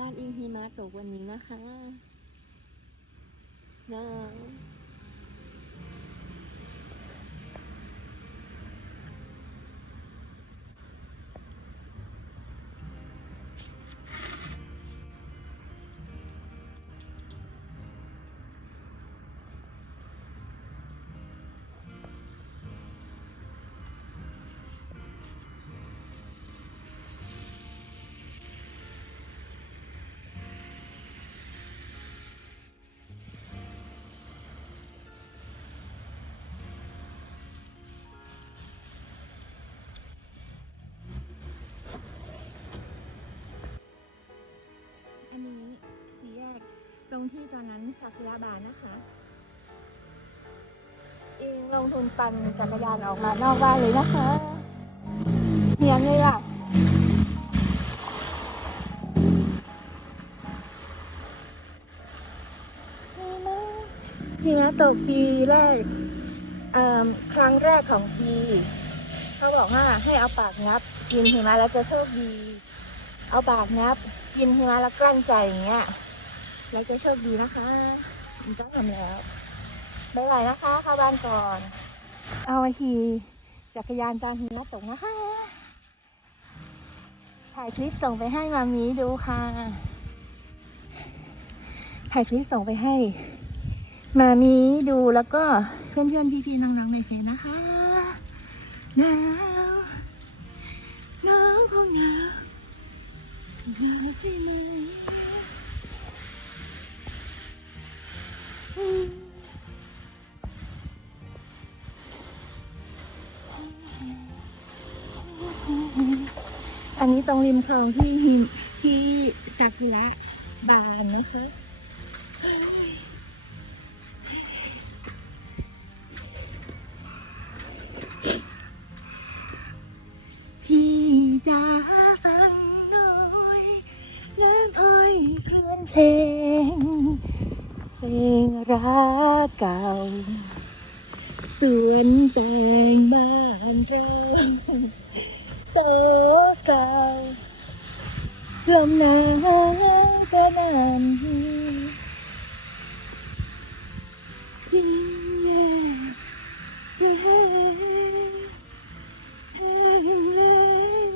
บ้านอิงหิมะตกวันนี้นะคะนา ตรงที่ตอนนั้นซากุระบานนะคะเองลงทุนปั่นจักรยานออกมานอกบ้านเลยนะคะเนียนเลยอะหิมะตกปีแรกครั้งแรกของปี เขาบอกว่าให้เอาปากงับ กินหิมะแล้วจะโชคดี เอาปากงับ กินหิมะแล้วกลั้นใจอย่างเงี้ย แล้วจะโชคดีนะคะมันต้องทำแล้วบายบายนะคะเข้าบ้านก่อน เอามาขี่จักรยานตอนหิมะตกนะคะ ถ่ายคลิปส่งไปให้มามีดูค่ะ ถ่ายคลิปส่งไปให้ มามีดูแล้วก็เพื่อนๆพี่ๆน้องๆในเฟซนะคะหนาวหนาวของหนาวหนาวใช่ไอันนี้ตรงริมคลองที่หิมที่ซากุระบานนะคะ พี่จะฟังหน่อยน้ำอ้อยเคลื่อนเพลง เพลงรักเก่า สวนแตงบ้านเราโตเศร้า ลมหนาวก็นานยิ่งแย่แย่แห้งแล้ง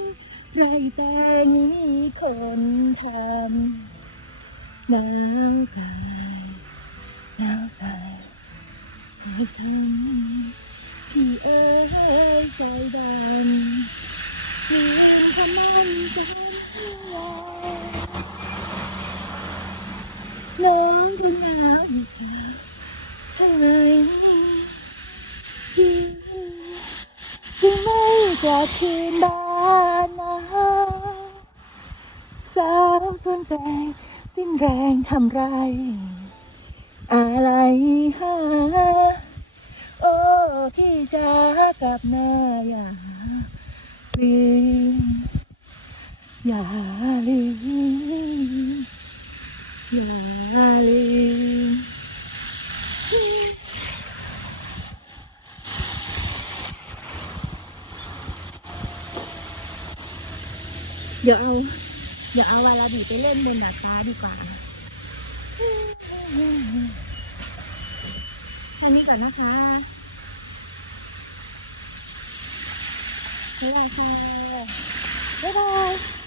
ไรแต่ไม่มีคนทำหนาวกายหนาวกายให้ฉันพี่เอ๋ยใจดำลืมคำมันเป็ น้องก็งาอยู่แล้วใช่ไหมพี่จึงไม่กลับคืนบ้านนะสาวส่วนแต่งสิ้นแรงทำไร อะไรฮะโอ้ พี่จ๋ากลับมาอย่าลืมอย่าลืม อย่าลืมเดี๋ยวเอาเดี๋ยวเอาวาลาบีไปเล่นบนดาดฟ้าดีกว่าแค่นี้ก่อนนะคะบ๊ายบายค่ะบ๊ายบาย